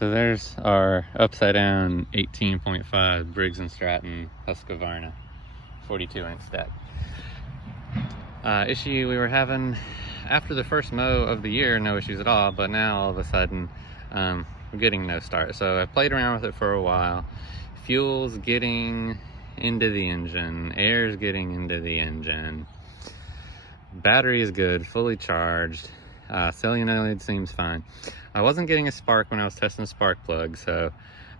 So there's our upside down 18.5 Briggs and Stratton Husqavarna 42-inch deck. Issue we were having after the first mow of the year, no issues at all, but now all of a sudden we're getting no start. So I played around with it for a while. Fuel's getting into the engine, air's getting into the engine, battery is good, fully charged, solenoid seems fine. I wasn't getting a spark when I was testing the spark plug, so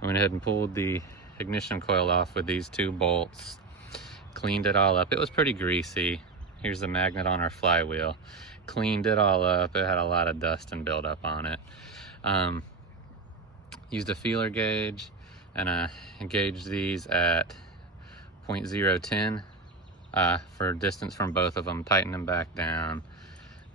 I went ahead and pulled the ignition coil off with these two bolts, cleaned it all up. It was pretty greasy. Here's the magnet on our flywheel. Cleaned it all up. It had a lot of dust and buildup on it. Used a feeler gauge and gauged these at 0.010 for distance from both of them. Tightened them back down.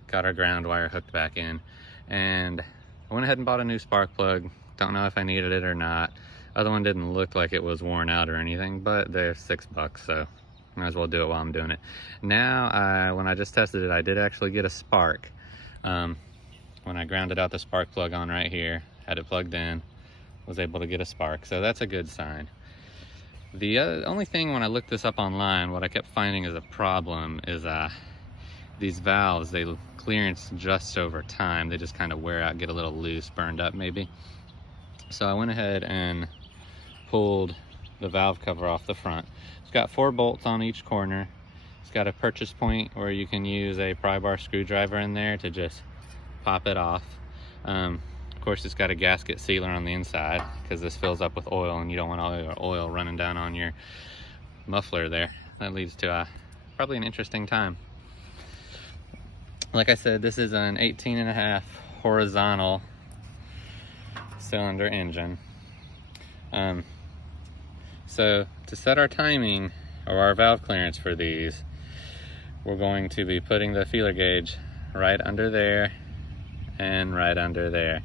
Got our ground wire hooked back in, and I went ahead and bought a new spark plug. Don't know if I needed it or not. Other one didn't look like it was worn out or anything, but they're $6, so might as well do it while I'm doing it. Now, when I just tested it, I did actually get a spark. When I grounded out the spark plug on right here, had it plugged in, was able to get a spark, so that's a good sign. The only thing when I looked this up online, what I kept finding as a problem is these valves, they clearance just over time. They just kind of wear out, get a little loose, burned up maybe. So I went ahead and pulled the valve cover off the front. It's got 4 bolts on each corner. It's got a purchase point where you can use a pry bar screwdriver in there to just pop it off. Of course, it's got a gasket sealer on the inside because this fills up with oil and you don't want all your oil running down on your muffler there. That leads to probably an interesting time. Like I said, this is an 18.5 horizontal cylinder engine. So to set our timing or our valve clearance for these, we're going to be putting the feeler gauge right under there and right under there.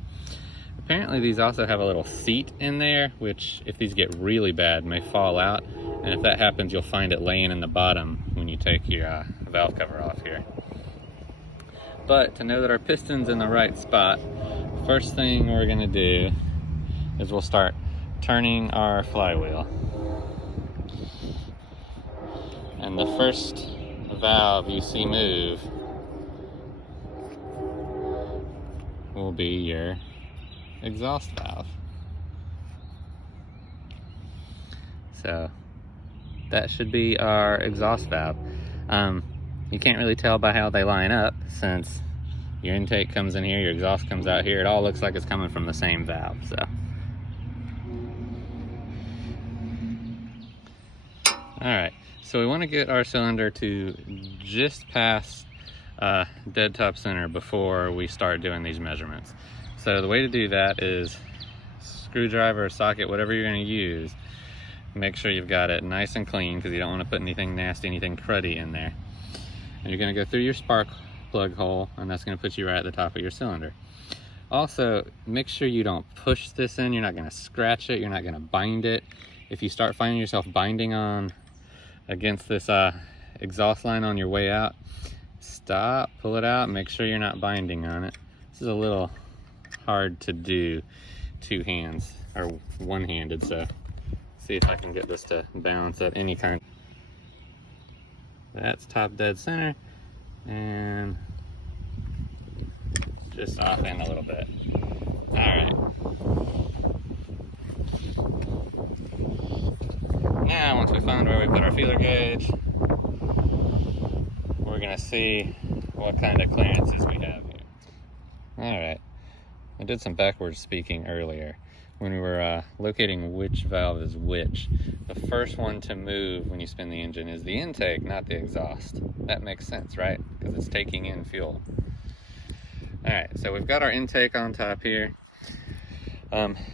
Apparently these also have a little seat in there, which if these get really bad may fall out, and if that happens you'll find it laying in the bottom when you take your valve cover off here. But to know that our piston's in the right spot, first thing we're gonna do is we'll start turning our flywheel. And the first valve you see move will be your exhaust valve. So that should be our exhaust valve. You can't really tell by how they line up, since your intake comes in here, your exhaust comes out here. It all looks like it's coming from the same valve. So alright, so we want to get our cylinder to just past dead top center before we start doing these measurements. So the way to do that is screwdriver or socket, whatever you're going to use, make sure you've got it nice and clean because you don't want to put anything nasty, anything cruddy in there. And you're going to go through your spark plug hole, and that's going to put you right at the top of your cylinder. Also, make sure you don't push this in. You're not going to scratch it. You're not going to bind it. If you start finding yourself binding on against this exhaust line on your way out, stop, pull it out, make sure you're not binding on it. This is a little hard to do two hands or one-handed, so see if I can get this to balance at any kind. That's top dead center, and just off in a little bit. All right. Now, once we find where we put our feeler gauge, we're gonna see what kind of clearances we have here. All right. I did some backwards speaking earlier when we were locating which valve is which. The first one to move when you spin the engine is the intake, not the exhaust. That makes sense, right? Because it's taking in fuel. All right, so we've got our intake on top here.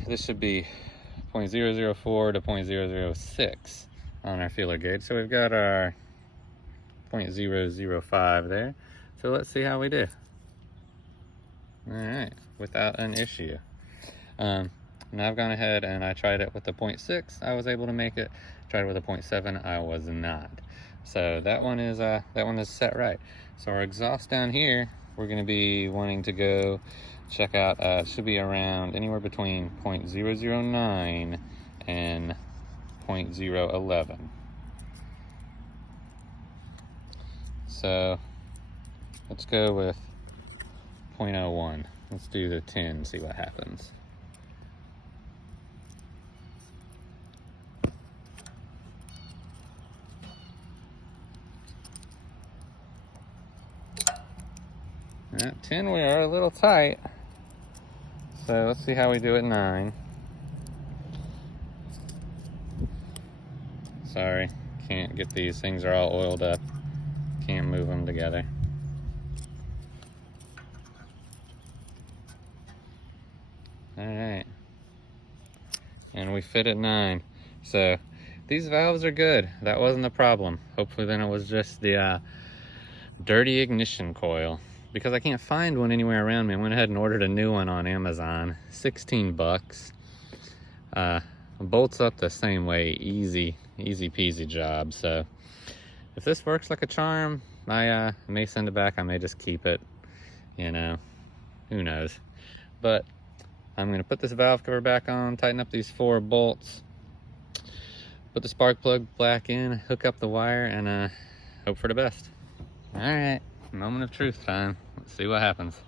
This should be 0.004 to 0.006 on our feeler gauge. So we've got our 0.005 there. So let's see how we do. All right, without an issue. Now I've gone ahead and I tried it with the 0.6. I was able to make it. Tried it with a 0.7. I was not. So that one is set right. So our exhaust down here, we're going to be wanting to go check out, it should be around anywhere between 0.009 and 0.011. So let's go with 0.01. Let's do the 10, see what happens. At 10 we are a little tight, so let's see how we do at 9. Sorry, can't get these things, are all oiled up, can't move them together. Alright, and we fit at 9. So these valves are good, that wasn't a problem. Hopefully then it was just the dirty ignition coil, because I can't find one anywhere around me. I went ahead and ordered a new one on Amazon, 16 bucks. Bolts up the same way, easy peasy job. So if this works like a charm, I may send it back, I may just keep it, you know, who knows. But I'm gonna put this valve cover back on, tighten up these 4 bolts, put the spark plug back in, hook up the wire, and hope for the best. All right, moment of truth time. Let's see what happens.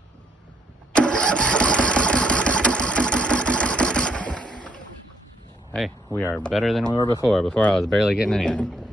Hey, we are better than we were before. Before I was barely getting anything.